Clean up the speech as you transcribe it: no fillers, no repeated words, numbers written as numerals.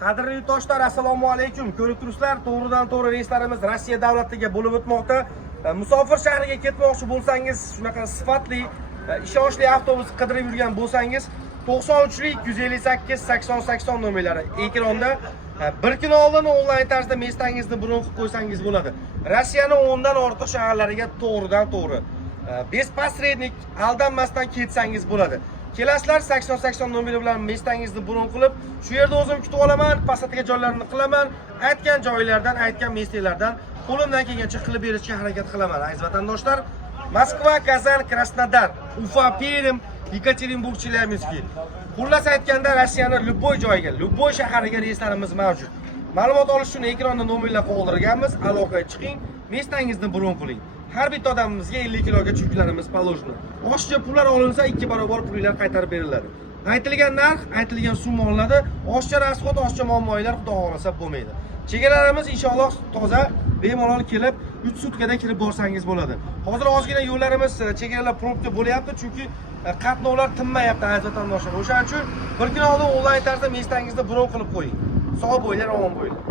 Qadrli yurtdoshlar, assalomu alaykum. Ko'rib turibsizlar, to'g'ridan-to'g'ri reyslarimiz Rossiya davlatiga bo'lib o'tmoqda. Musofir shahriga ketmoqchi bo'lsangiz, shunaqa sifatli, ishonchli avtobus qidirib yurgan bo'lsangiz, 93lik 158 80 80 nomerlari ekranda. Bir kun oldin onlayn tarzda mestangizni bron qilib qo'ysangiz bo'ladi. Rossiyaning 10 dan ortiq shaharlariga to'g'ridan-to'g'ri bez posrednik aldanmasdan ketsangiz bo'ladi. Kelasizlar 80-80 nomeri bilan mestangizni bron qilib, shu yerda o'zim kutib olaman, pasatka joylarini qilaman, aytgan joylardan, aytgan mestelardan qo'limdan kelgancha qilib berishga harakat qilaman. Aziz vatandoshlar, Moskva, Kazan, Krasnodar, Ufa, Perm, Yekaterinburg, Chelyabinsk. Xullas aytganda Rossiyaning любой joyiga, любой shahariga reyslarimiz mavjud. Ma'lumot olish uchun ekranda nomerlar qoldirganmiz, aloqaga chiqing, mestangizni bron qiling. Har bitta odamimizga 50 kiloga chuklarimiz положено. Oshiqcha pullar olinsa 2 barobar pullar qaytarib beriladi. Aytilgan narx, aytilgan summa olinadi. Oshiqcha rasxod, oshiqcha muammolar xudo xolasa bo'lmaydi. Chegaralarimiz inshaalloh toza, bemalol kelib 3 sutkada kirib borsangiz bo'ladi. Hozir ozgina yo'llarimiz chegaralar probka bo'lyapti, chunki qatnovlar tinmayapti aziz vatandoshlar. O'shaning uchun bir kun oldin onlayn tarzda mestangizni bron qilib qo'ying. Sog' bo'linglar, omon bo'linglar.